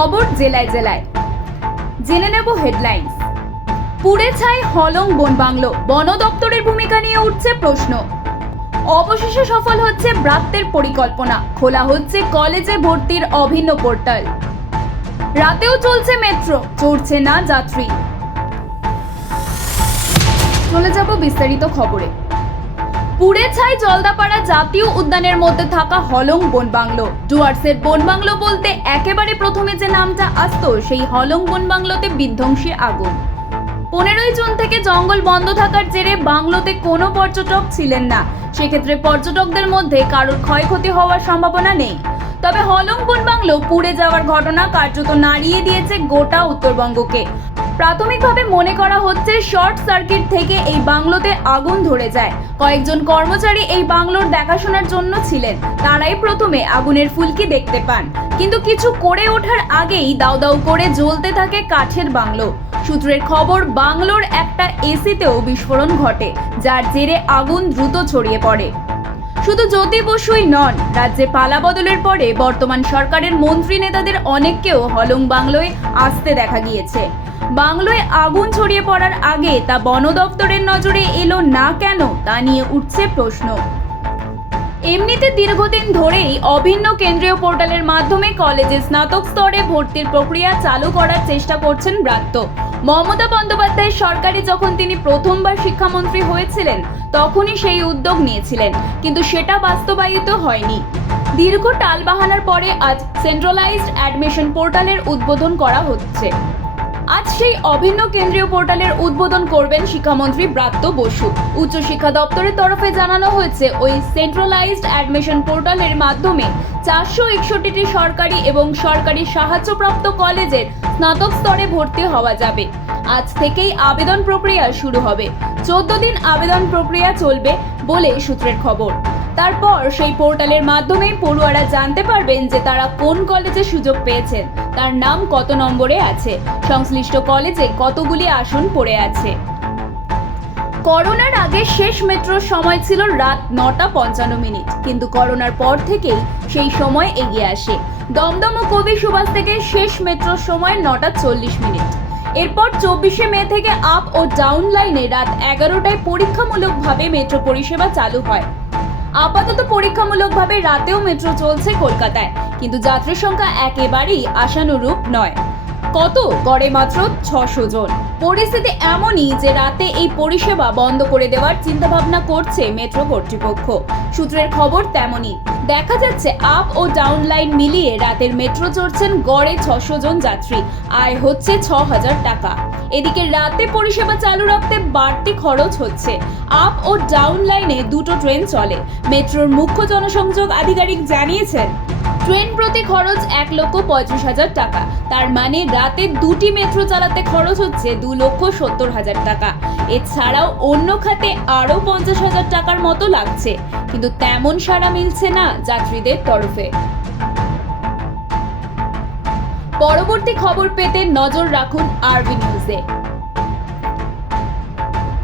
খবর জেলায় জেলায়। জেনে নেব হেডলাইন্স। পুড়ে ছাই হলং বন বাংলো, বন দপ্তরের ভূমিকা নিয়ে উঠছে প্রশ্ন। অবশেষে সফল হচ্ছে ব্রাত্যের পরিকল্পনা, খোলা হচ্ছে কলেজে ভর্তির অভিন্ন পোর্টাল। রাতেও চলছে মেট্রো, চড়ছে না যাত্রী। চলে যাব বিস্তারিত খবরে। পুড়ে ছাই জলদাপাড়া জাতীয় উদ্যানের মধ্যে থাকা হলং বন বাংলো। ডুয়ার্সের বন বাংলো বলতে একেবারে প্রথমে যে নামটা আসতো, সেই হলং বন বাংলোতে বিধ্বংসী আগুন। 15ই জুন থেকে জঙ্গল বন্ধ থাকার জেরে বাংলোতে কোনো পর্যটক ছিলেন না। সেক্ষেত্রে পর্যটকদের মধ্যে কারোর ক্ষয়ক্ষতি হওয়ার সম্ভাবনা নেই। তবে হলং বন বাংলো পুড়ে যাওয়ার ঘটনা কার্যত নাড়িয়ে দিয়েছে গোটা উত্তরবঙ্গকে। প্রাথমিকভাবে মনে করা হচ্ছে শর্ট সার্কিট থেকে এই বাংলোতে আগুন ধরে যায়। কয়েকজন কর্মচারী এই বাংলোর দেখাশোনার জন্য ছিলেন, তারাই প্রথমে আগুনের ফুলকি দেখতে পান। কিন্তু কিছু করে ওঠার আগেই দাউ দাউ করে জ্বলতে থাকে কাঠের বাংলো। সূত্রের খবর, বাংলোর একটা এসিতেও বিস্ফোরণ ঘটে, যার জেরে আগুন দ্রুত ছড়িয়ে পড়ে। শুধু জ্যোতি বসুই নন, রাজ্যে পালা বদলের পরে বর্তমান সরকারের মন্ত্রী নেতাদের অনেককেও হলং বাংলোয় আসতে দেখা গিয়েছে। বাংলোয় আগুন ছড়িয়ে পড়ার আগে তা বন দপ্তরের নজরে এলো না কেন, তা নিয়ে উঠছে প্রশ্ন। এমনিতে দীর্ঘদিন ধরেই অভিন্ন কেন্দ্রীয় পোর্টালের মাধ্যমে কলেজে স্নাতক স্তরে ভর্তির প্রক্রিয়া চালু করার চেষ্টা করছেন ব্রাত্য। মমতা বন্দ্যোপাধ্যায়ের সরকারে যখন তিনি প্রথমবার শিক্ষামন্ত্রী হয়েছিলেন, তখনই সেই উদ্যোগ নিয়েছিলেন, কিন্তু সেটা বাস্তবায়িত হয়নি। দীর্ঘ টালবাহানার পরে আজ সেন্ট্রালাইজড অ্যাডমিশন পোর্টালের উদ্বোধন করা হচ্ছে। আজ সেই অভিন্ন কেন্দ্রীয় পোর্টালের উদ্বোধন করবেন শিক্ষামন্ত্রী ব্রাত্য বসু। উচ্চশিক্ষা দপ্তরের তরফে জানানো হয়েছে, ওই সেন্ট্রালাইজড অ্যাডমিশন পোর্টালের মাধ্যমে 461টি সরকারি এবং সরকারি সাহায্যপ্রাপ্ত কলেজের স্নাতক স্তরে ভর্তি হওয়া যাবে। আজ থেকেই আবেদন প্রক্রিয়া শুরু হবে। 14 দিন আবেদন প্রক্রিয়া চলবে বলে সূত্রের খবর। তারপর সেই পোর্টালের মাধ্যমে পড়ুয়ারা জানতে পারবেন যে তারা কোন কলেজে সুযোগ পেয়েছেন, তার নাম কত নম্বরে আছে, সংশ্লিষ্ট কলেজে কতগুলি আসন পড়ে আছে। করোনার আগে শেষ মেট্রোর সময় ছিল রাত 9:55, কিন্তু করোনার পর থেকেই সেই সময় এগিয়ে আসে। দমদম ও কবি সুভাষ থেকে শেষ মেট্রোর সময় 9:40। এরপর 24শে মে থেকে আপ ও ডাউন লাইনে রাত 11টায় পরীক্ষামূলকভাবে মেট্রো পরিষেবা চালু হয়। আপাতত পরীক্ষামূলকভাবে রাতেও মেট্রো চলছে কলকাতায়, কিন্তু যাত্রীর সংখ্যা একেবারেই আশানুরূপ নয়। কত? গড়ে মাত্র 600 জন। পরিস্থিতি এমনই যে রাতে এই পরিষেবা বন্ধ করে দেওয়ার চিন্তাভাবনা করছে মেট্রো কর্তৃপক্ষ। সূত্রের খবর তেমনই। দেখা যাচ্ছে আপ ও ডাউন লাইন মিলিয়ে রাতের মেট্রো চড়ছেন গড়ে 600 জন যাত্রী, আয় হচ্ছে 6000 টাকা। এদিকে রাতে পরিষেবা চালু রাখতে বাড়তি খরচ হচ্ছে। আপ ও ডাউন লাইনে দুটো ট্রেন চলে। মেট্রোর মুখ্য জনসংযোগ আধিকারিক জানিয়েছেন, ট্রেন প্রতি খরচ 1,35,000 টাকা। তার মানে রাতে দুটি মেট্রো চালাতে খরচ হচ্ছে 2,70,000 টাকা। এছাড়াও অন্য খাতে আরো 50,000 টাকার মতো লাগছে, কিন্তু তেমন সাড়া মিলছে না যাত্রীদের তরফে। পরবর্তী খবর পেতে নজর রাখুন আরবি নিউজে।